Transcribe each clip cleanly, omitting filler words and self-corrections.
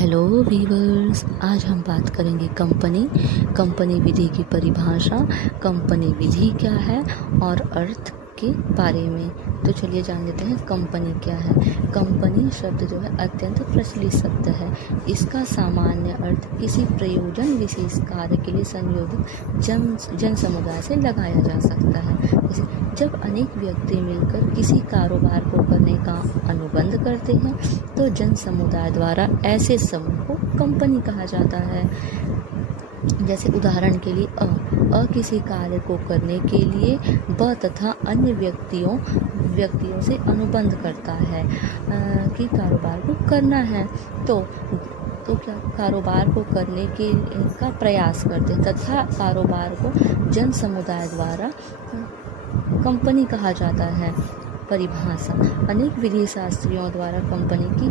Hello viewers, आज हम बात करेंगे कंपनी विधि की परिभाषा, कंपनी विधि क्या है और अर्थ के बारे में। तो चलिए जान लेते हैं कंपनी क्या है। कंपनी शब्द जो है अत्यंत प्रचलित शब्द है। इसका सामान्य अर्थ किसी प्रयोजन विशेष कार्य के लिए संयोजित जन समुदाय से लगाया जा सकता है। जैसे जब अनेक व्यक्ति मिलकर किसी कारोबार को करने का अनुबंध करते हैं तो जन समुदाय द्वारा ऐसे समूह को कंपनी कहा जाता है। जैसे उदाहरण के लिए अ किसी कार्य को करने के लिए ब तथा अन्य व्यक्तियों से अनुबंध करता है कि कारोबार को करना है तो क्या कारोबार को करने का प्रयास करते हैं तथा कारोबार को जन समुदाय द्वारा कंपनी कहा जाता है। परिभाषा, अनेक विधि शास्त्रियों द्वारा कंपनी की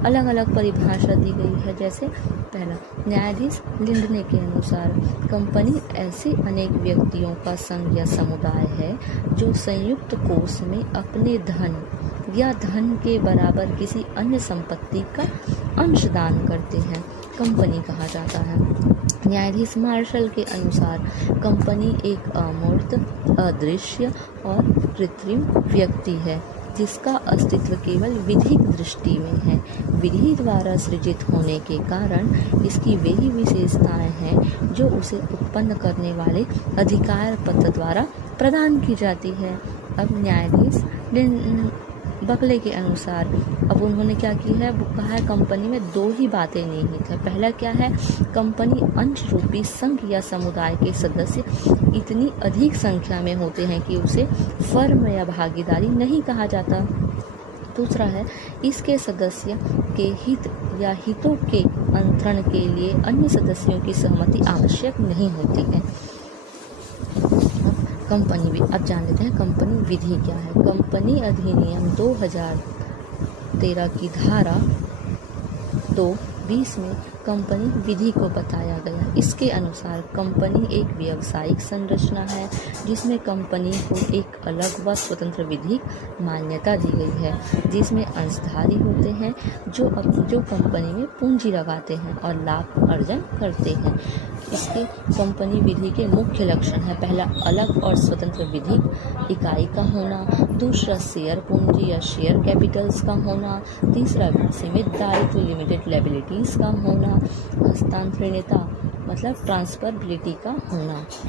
अलग अलग परिभाषा दी गई है। जैसे पहला, न्यायाधीश लिंडने के अनुसार कंपनी ऐसे अनेक व्यक्तियों का संघ या समुदाय है जो संयुक्त कोष में अपने धन या धन के बराबर किसी अन्य संपत्ति का अंशदान करते हैं, कंपनी कहा जाता है। न्यायाधीश मार्शल के अनुसार कंपनी एक अमूर्त, अदृश्य और कृत्रिम व्यक्ति है जिसका अस्तित्व केवल विधिक दृष्टि में है। विधि द्वारा सृजित होने के कारण इसकी वही विशेषताएं हैं जो उसे उत्पन्न करने वाले अधिकार पत्र द्वारा प्रदान की जाती है। अब न्यायाधीश बकले के अनुसार अब उन्होंने क्या की है, वो कहा है कंपनी में दो ही बातें निहित है। पहला क्या है, कंपनी अंश रूपी संघ या समुदाय के सदस्य इतनी अधिक संख्या में होते हैं कि उसे फर्म या भागीदारी नहीं कहा जाता। दूसरा है, इसके सदस्य के हित या हितों के अंतरण के लिए अन्य सदस्यों की सहमति आवश्यक नहीं होती है। कंपनी भी अब जान लेते हैं कंपनी विधि क्या है। कंपनी अधिनियम 2013 की धारा 2(20) में कंपनी विधि को बताया गया। इसके अनुसार कंपनी एक व्यावसायिक संरचना है जिसमें कंपनी को एक अलग व स्वतंत्र विधिक मान्यता दी गई है, जिसमें अंशधारी होते हैं जो कंपनी में पूंजी लगाते हैं और लाभ अर्जन करते हैं। इसके कंपनी विधि के मुख्य लक्षण है, पहला, अलग और स्वतंत्र विधिक इकाई का होना। दूसरा, शेयर पूंजी या शेयर कैपिटल्स का होना। तीसरा, सीमित दायित्व लिमिटेड लायबिलिटीज का होना। हस्तांतरणीयता मतलब ट्रांसफरबिलिटी का होना।